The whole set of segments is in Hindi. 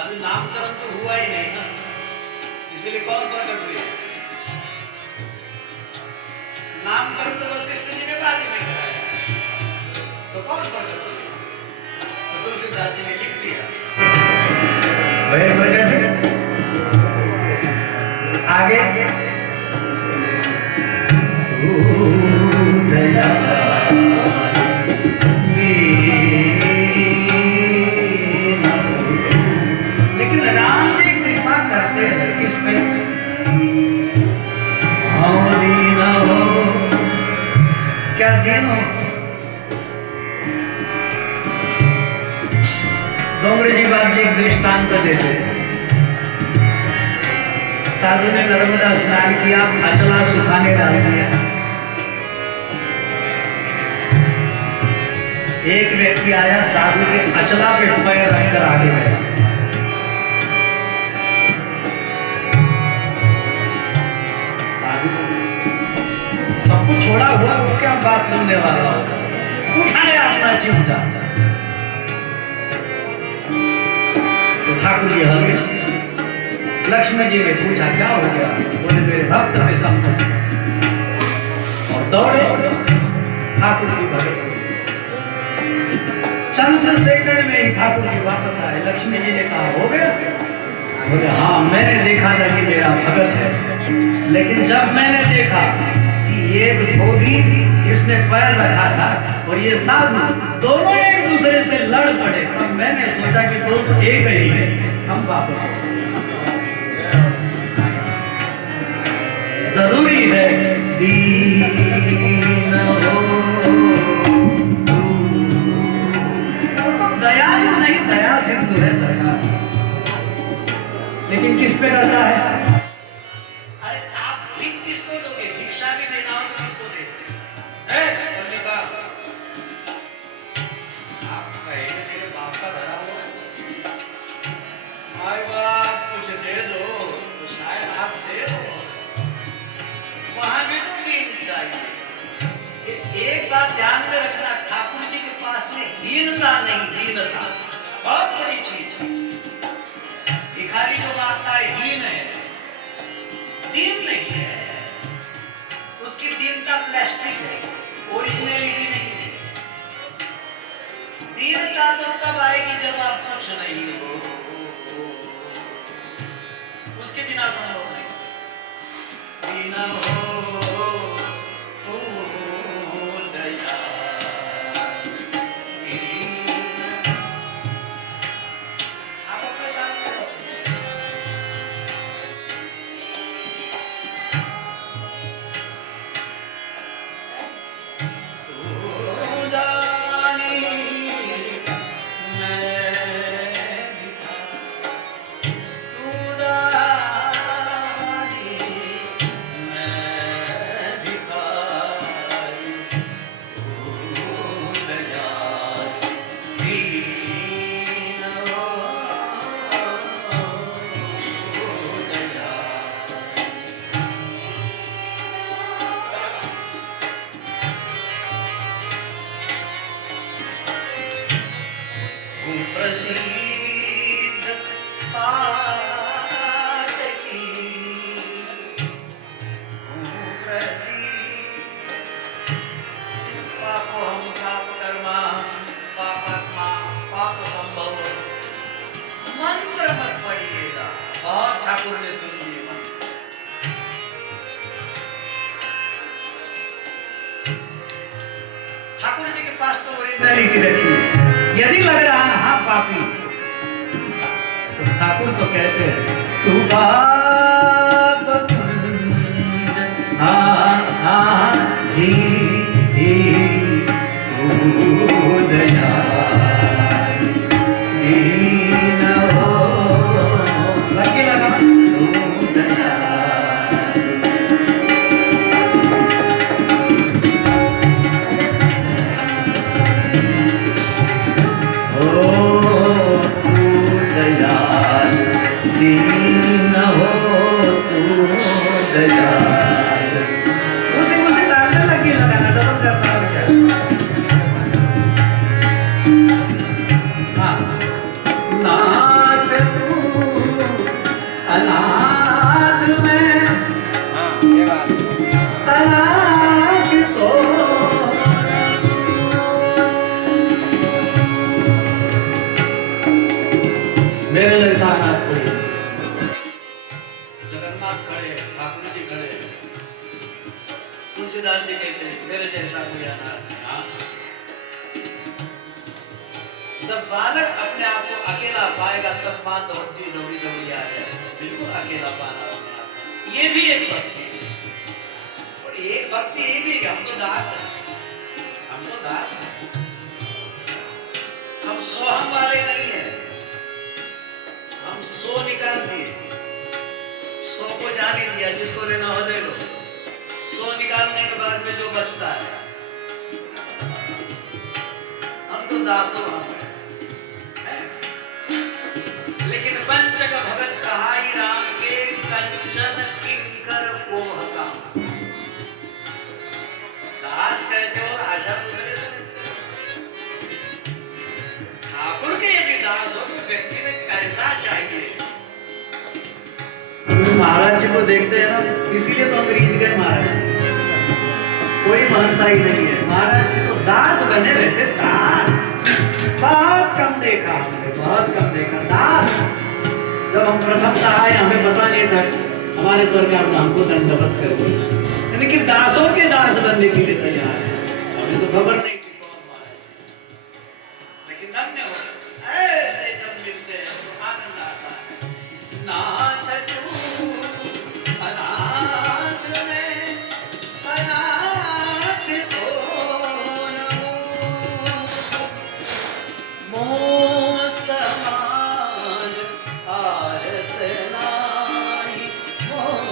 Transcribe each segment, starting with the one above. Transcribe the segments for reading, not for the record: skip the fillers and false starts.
अभी नामकरण तो हुआ ही नहीं ना, इसलिए कौन प्रकट हुए? नामकरण तो वशिष्ठ जी ने बाद में कराया, तो कौन प्रकट हुए? तो तुलसीदास जी ने लिख दिया वह प्रकट आगे क्या दिन हो? डोंगरे जी बाप जी एक दृष्टांत देते, साधु ने नर्मदा स्नान किया, अचला सुखाने डाल दिया। एक व्यक्ति आया, साधु के अचला पे पैर रखकर आगे गया। सब कुछ छोड़ा हुआ, वो क्या बात सुनने वाला होता, उठाया अपना चिमटा। तो ठाकुर जी हल गए। लक्ष्मण जी ने पूछा क्या हो गया? बोले मेरे भक्त पे संकट, और दौड़े ठाकुर जी भगत। चंद्र सेकंड में ही ठाकुर जी वापस आए। लक्ष्मण जी ने कहा हो गया? बोले हाँ, मैंने देखा था कि मेरा भगत है, लेकिन जब मैंने देखा एक धोबी इसने पैर रखा था और ये साधु, दोनों एक दूसरे से लड़ पड़े, तब मैंने सोचा कि दोनों एक ही है, हम वापस हो। जरूरी है दीन हो, तो दयालु नहीं, दया सिंधु है सरकार, लेकिन किस पे करता है? दीनता नहीं, दीनता बहुत बड़ी चीज है। भिखारी जो मांगता है हीन है, दीन नहीं है, उसकी दीनता प्लास्टिक है, ओरिजिनलिटी नहीं है। दीनता तो तब आएगी जब आप कुछ नहीं हो, उसके बिना संभव नहीं। दीन हो तो दया, आप अपने काम करो। प्रसिद्ध पातकी, प्रसिद्ध पापो हम पाप कर्मा, पापात्मा पाप संभव, मंत्र मत पढ़िएगा। बहुत ठाकुर ने सुन लिए मंत्र। ठाकुर जी के पास तो ओरिजिनलिटी रखी है। यदि लग रहा है हाँ पापी, तो ठाकुर तो कहते हैं तू पाप कुंज, हाँ हाँ ही तू दया, दीन हो, लगे लगा तू दया। दीन हो तू दयाल, उसे डालने लगी, लगाना डबल करना और क्या। हाँ, नाथ तू अनाथ में, हाँ ये बात, अनाथ सो मेरे जैसा अनाथ कोई। जगन्नाथ खड़े, ठाकुर जी खड़े, तुलसीदास जी कहते हैं मेरे जैसा कोई अनाथ नहीं। हाँ, जब बालक अपने आप को अकेला पाएगा तब मां दौड़ती दौड़ी दौड़ी आ जाए। बिल्कुल अकेला पाना अपने आप को, ये भी एक भक्ति है। और एक भक्ति ये भी, हम तो दास हैं, हम तो दास हैं, हम सोहम वाले नहीं है। हम सो निकाल दिए, सो को जाने दिया, जिसको लेना हो ले लो। सो निकालने के बाद में जो बचता है, हम तो दासो हम हैं। लेकिन पंचक भगत कहाई राम के, कंचन किंकर कोह काम। दास कहते और आशा दूसरे से। ठाकुर के यदि दास हो तो व्यक्ति में कैसा चाहिए। महाराज जी को देखते हैं ना, इसीलिए तो हम रीझ गए महाराज। कोई महंता ही नहीं है, महाराज जी तो दास बने रहते, दास। बहुत कम देखा हमने, बहुत कम देखा दास। जब हम प्रथमतः आए हमें पता नहीं था, हमारे सरकार ने हमको दंडवत कर दिया, यानी कि दासों के दास बनने के लिए तैयार है। हमें तो खबर नहीं थी कौन महाराज, लेकिन धन्य हो ऐसे जब मिलते हैं तो आनंद आता है। नाथ तू अनाथ में, अनाथ सोनू, मोह समान आरत नाई, मोह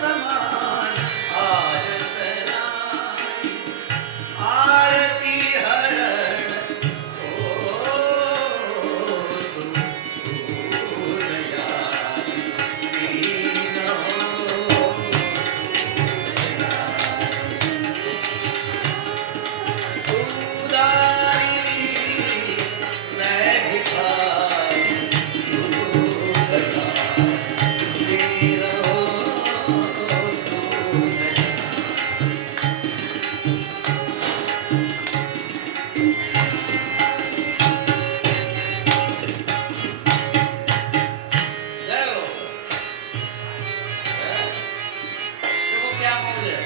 समान आरत नाई, आरती हरण ओ सुदया, दीन हो मौज है।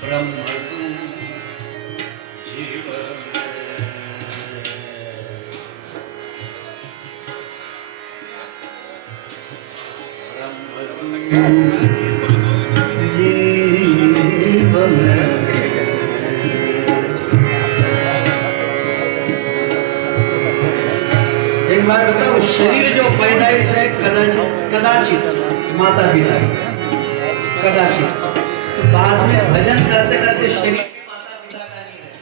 ब्रह्म तू जीव में, ब्रह्म तू जीव में। एक बार बताओ, शरीर जो पैदाइश है कदाचित माता पिता कदाचित, बाद में भजन करते करते शरीर भी माता पिता का नहीं रहे,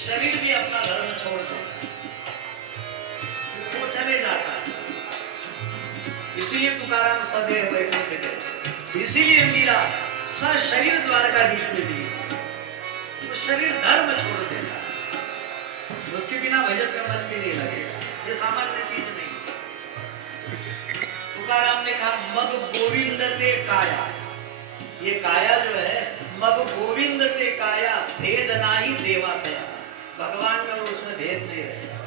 शरीर भी अपना धर्म छोड़ दे, वो चले जाता है। इसीलिए तुकाराम सदैव वैकुंठ गए, इसीलिए मीरा सशरीर द्वारकाधीश में दी। तो शरीर धर्म छोड़ देगा, उसके बिना भजन में मन भी नहीं लगेगा। ये सामान्य चीज नहीं। तुकाराम ने कहा मग गोविंद ते काया, ये काया जो है मग गोविंद ते काया, भेद नाही देवा तया। भगवान में और उसमें भेद नहीं रहेगा।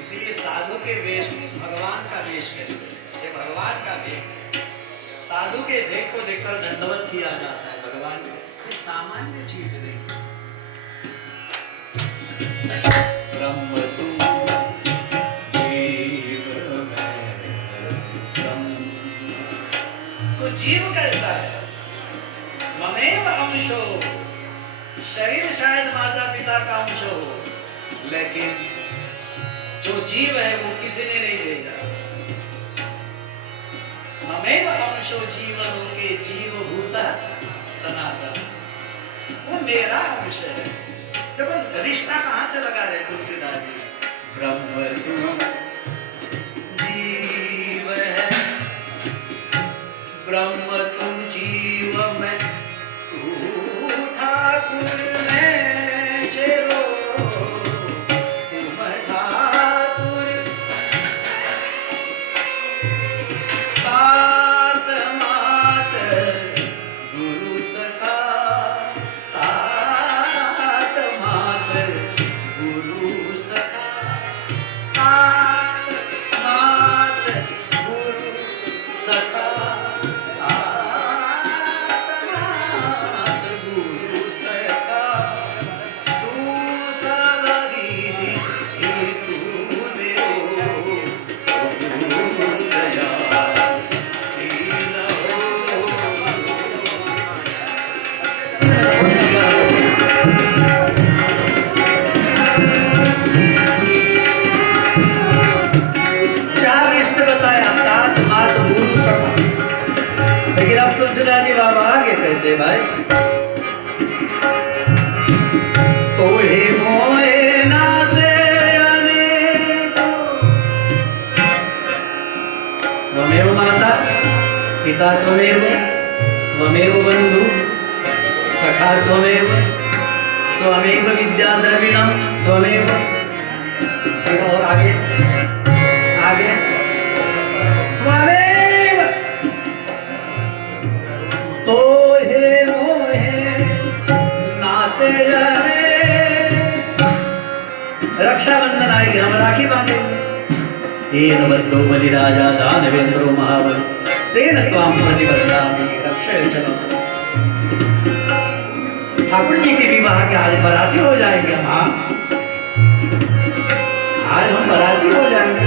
इसीलिए साधु के वेश में भगवान का वेश करेंगे, ये भगवान का भेद है। साधु के भेद को देखकर दंडवत किया जाता है भगवान को, ये सामान्य चीज नहीं। ब्रह्म तू जीव में, ब्रह्म तो जीव कैसा है? ममेव अंशो, शरीर शायद माता पिता का अंश हो, लेकिन जो जीव है वो किसी ने नहीं भेजा। ममेव अंशो जीवनो के जीवभूत सनातन, वो मेरा अंश है। देखो रिश्ता कहां से लगा रहे तुलसीदास जी, ब्रह्म तू जीव है, ब्रह्म तू जीव में, तू ठाकुर में चेरो, तुम ठाकुर तात मात गुरु सखा, तात मात गुरु सखा, तात मात गुरु सखा, तात मात गुरु सखा, तू सब विधि तू मेरो दया चार रिश्ते बताया, तात मात गुरु सखा। लेकिन अब तुलसीदास जी बाबा आगे कहते भाई, तो हे मोहे नाते अनेको, त्वमेव माता पिता त्वमेव, त्वमेव बंधु सखा त्वमेव, त्वमेव विद्या द्रविणम त्वमेव। और आगे आगे त्वमेव, तो हे मोहे नाते अनेको। रक्षाबंधन आएगी, हम राखी बांधेंगे। तेन बद्धो बलिराजा दानवेंद्रो महाबली, तेन त्वां प्रतिबद्धामि रक्षय चलो। ठाकुर जी के विवाह के आज बराती हो जाएंगे हम। हाँ, आज हम बराती हो जाएंगे।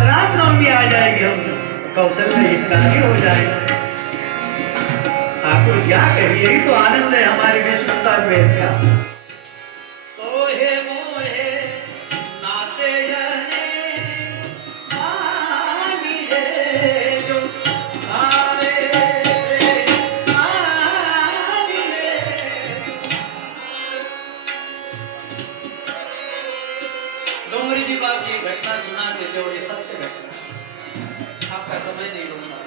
रामनवमी आ जाएगी, हम कौशल्य हितकारी हो जाएंगे। ठाकुर क्या कहे, यही तो आनंद है हमारी विष्णुता द्वैत का। तो हे मोहे नाते जने मानिए जो भावे मानिए। डोंगरी जी बाप जी घटना सुनाते थे, और ये सत्य घटना, आपका समय नहीं लूंगा।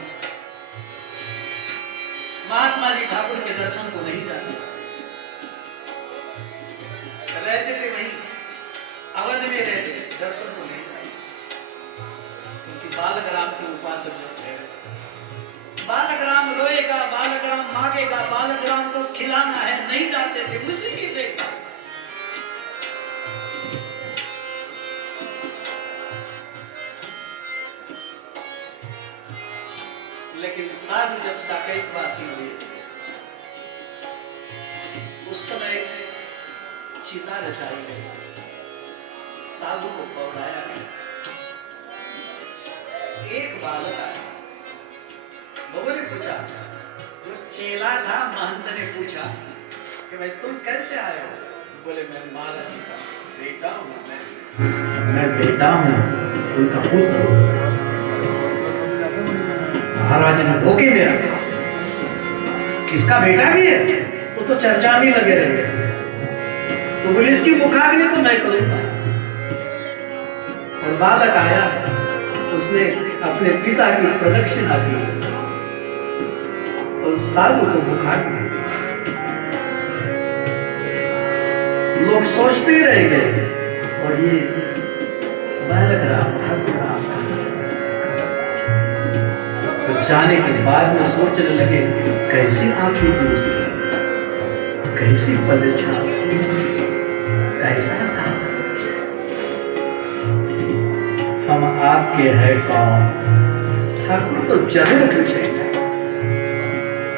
महात्मा जी ठाकुर के दर्शन को नहीं जाते, रहते थे वहीं अवध में रहते, दर्शन को नहीं जाते, क्योंकि बालक राम के उपासक जो थे। बालक राम रोएगा, बालक राम मांगेगा, बालक राम को खिलाना है, नहीं जाते थे, उसी की देखभाल। लेकिन साधु जब साकेतवासी हुए उस समय चिता रचाई गई, साधु को पौड़ाया गया। एक बालक आया, लोगों ने पूछा, जो चेला था महंत ने पूछा कि भाई तुम कैसे आए हो? बोले मैं महाराज जी का बेटा हूँ, मैं बेटा हूँ, उनका पुत्र हूँ। महाराज ने धोखे में रखा, इसका बेटा भी है, वो तो चर्चा में लगे रह गए। तो बोले इसकी मुखाग्नि तो मैं करूंगा। और बालक आया, उसने अपने पिता की प्रदक्षिणा की और साधु को मुखाग्नि दी। लोग सोचते रह गए और ये बालक राम ठाकुर राम तो जाने के बाद में सोचने लगे कैसी आंखें थी उसकी, कैसी पलछा, कैसा था। हम आपके हैं कौन? ठाकुर तो जरूर पूछेंगे।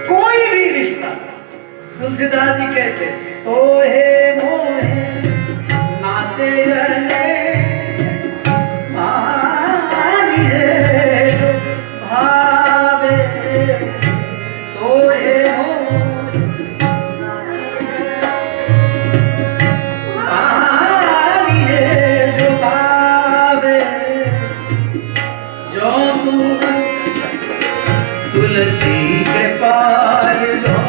कोई भी रिश्ता तुलसीदास जी कहते तो है मोहे नाते रहने मानिए जो भावे तो है मोहे मानिए जो भावे जो तू तुलसी के पार लो,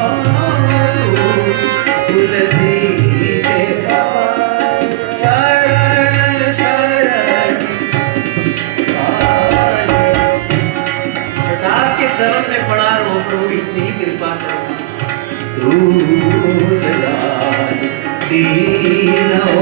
तुलसी के पार चरण शरण आए। बस आपके चरण में पड़ा रहो प्रभु, इतनी ही कृपा करो। दूत लाल दीन हो